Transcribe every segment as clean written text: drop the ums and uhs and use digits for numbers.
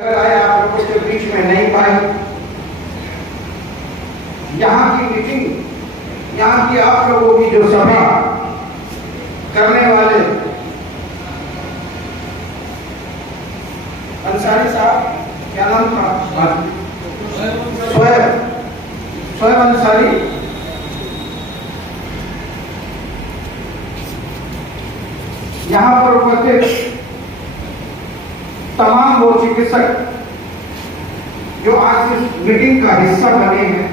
आए आप लोगों के बीच में नहीं पाई। यहाँ की मीटिंग, यहाँ की आप लोगों की जो सभा करने वाले अंसारी साहब, क्या नाम था? शोएब अंसारी, यहाँ पर उपस्थित तमाम वो चिकित्सक जो आज इस मीटिंग का हिस्सा बने हैं,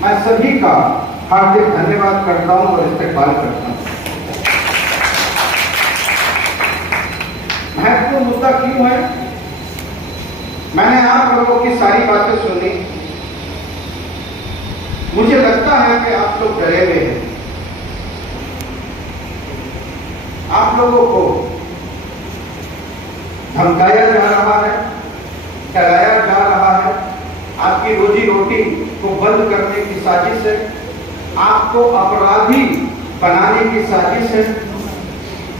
मैं सभी का हार्दिक धन्यवाद करता हूं और इस्तेकबाल करता हूं। महत्वपूर्ण मुद्दा क्यों है? मैंने आप लोगों की सारी बातें सुनी। मुझे लगता है कि आप लोग डरे हुए हैं। आप लोगों को धमकाया जा रहा है, डराया जा रहा है, आपकी रोजी रोटी को बंद करने की साजिश है, आपको अपराधी बनाने की साजिश है,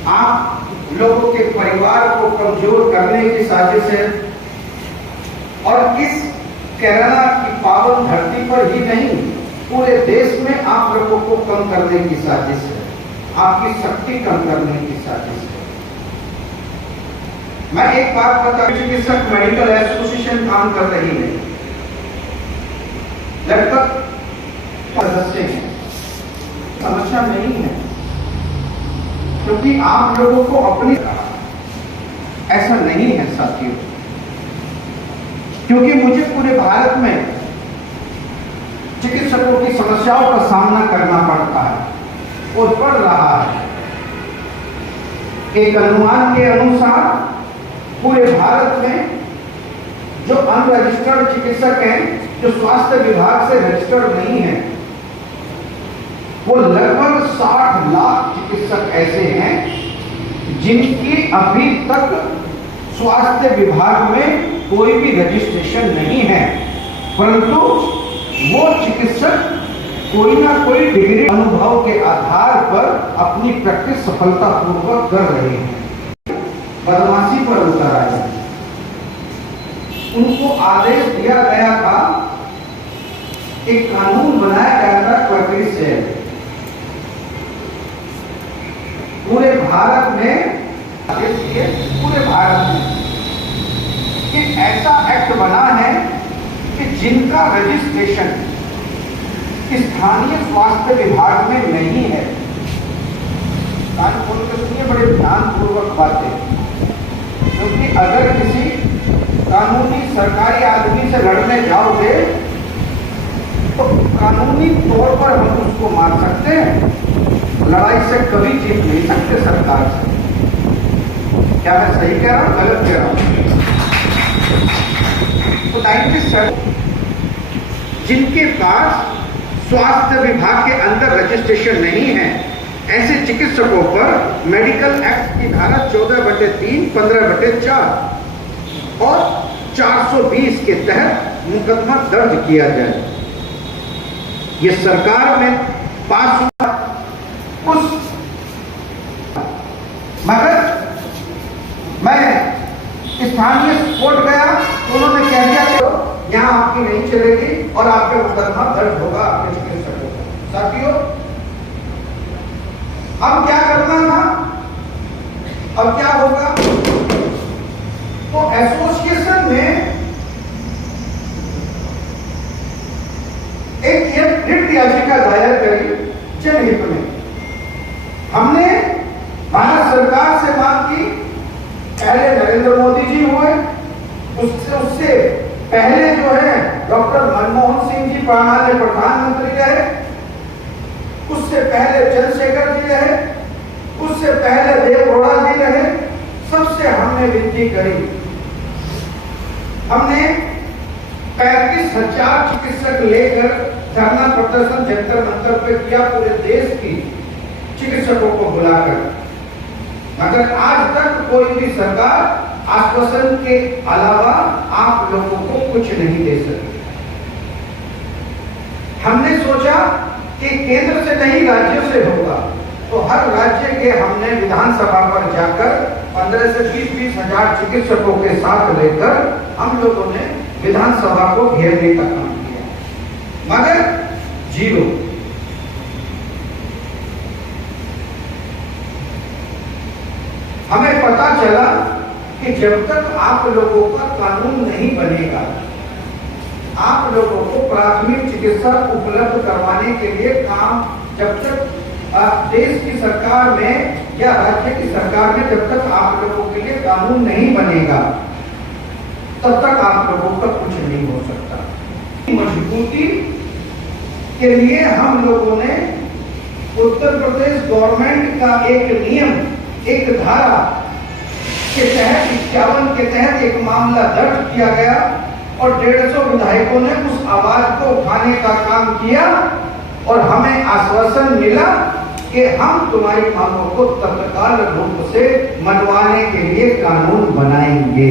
आप लोगों के परिवार को कमजोर करने की साजिश है। और इस केरला की पावन धरती पर ही नहीं, पूरे देश में आप लोगों को कम करने की साजिश है, आपकी शक्ति कम करने की साजिश है। मैं एक बात बता, चिकित्सक मेडिकल एसोसिएशन काम कर रही है, लगभग सदस्य हैं। समस्या नहीं है, क्योंकि आप लोगों को अपनी ऐसा नहीं है साथियों, क्योंकि मुझे पूरे भारत में चिकित्सकों की समस्याओं का सामना करना पड़ता है और पड़ रहा है। एक अनुमान के अनुसार पूरे भारत में जो अनरजिस्टर्ड चिकित्सक हैं, जो स्वास्थ्य विभाग से रजिस्टर्ड नहीं है, वो लगभग 60 लाख चिकित्सक ऐसे हैं जिनकी अभी तक स्वास्थ्य विभाग में कोई भी रजिस्ट्रेशन नहीं है, परंतु वो चिकित्सक कोई ना कोई डिग्री अनुभव के आधार पर अपनी प्रैक्टिस सफलतापूर्वक कर रहे हैं। बदमाशी पर उतर आए, उनको आदेश दिया गया था, एक कानून बनाया गया था 35 से पूरे भारत में, पूरे भारत में कि ऐसा एक्ट बना है कि जिनका रजिस्ट्रेशन स्थानीय स्वास्थ्य विभाग में नहीं है। बोल के सुनिए, बड़े ध्यानपूर्वक बातें, क्योंकि अगर किसी कानूनी सरकारी आदमी से लड़ने जाओगे तो कानूनी तौर पर हम उसको मार सकते हैं, लड़ाई से कभी जीत नहीं सकते सरकार से। क्या मैं सही कह रहा हूं, गलत कह रहा हूं? तो 97 जिनके पास स्वास्थ्य विभाग के अंदर रजिस्ट्रेशन नहीं है, ऐसे चिकित्सकों पर मेडिकल एक्ट की धारा 14/3, 15/4 और 420 के तहत मुकदमा दर्ज किया जाए। ये सरकार में पास हुआ उस, मगर मैं स्थानीय कोर्ट गया, उन्होंने कह दिया कि यहां आपकी नहीं चलेगी और आप पे मुकदमा दर्ज होगा आपके चिकित्सकों। साथियों, अब क्या करना था, अब क्या होगा? तो एसोसिएशन में एक रिट याचिका दायर करी जनहित में। हमने भारत सरकार से मांग की, पहले नरेंद्र मोदी जी हुए, उससे पहले जो है डॉक्टर मनमोहन सिंह जी माननीय प्रधानमंत्री रहे, उससे पहले चंद्रशेखर जी रहे, उससे पहले देवगौड़ा जी रहे, सबसे हमने विनती करी। हमने 35,000 चिकित्सक लेकर धरना प्रदर्शन जंतर मंतर पे किया, पूरे देश की चिकित्सकों को बुलाकर, मगर आज तक कोई भी सरकार आश्वासन के अलावा आप लोगों को कुछ नहीं दे सकी। हमने सोचा कि केंद्र से नहीं राज्यों से होगा, तो हर राज्य के हमने विधानसभा पर जाकर 15 से 20 हजार चिकित्सकों के साथ लेकर हम लोगों ने विधानसभा को घेरने का काम किया, मगर जीरो। हमें पता चला कि जब तक आप लोगों का कानून नहीं बनेगा, आप लोगों को प्राथमिक चिकित्सा उपलब्ध करवाने के लिए काम, जब तक देश की सरकार में या राज्य की सरकार में जब तक आप लोगों के लिए कानून नहीं बनेगा, तब तक आप लोगों का कुछ नहीं हो सकता। मजबूती के लिए हम लोगों ने उत्तर प्रदेश गवर्नमेंट का एक नियम, एक धारा के तहत 51 के तहत एक मामला दर्ज किया गया और 150 विधायकों ने उस आवाज को उठाने का काम किया और हमें आश्वासन मिला कि हम तुम्हारी मांगों को तत्काल रूप से मनवाने के लिए कानून बनाएंगे।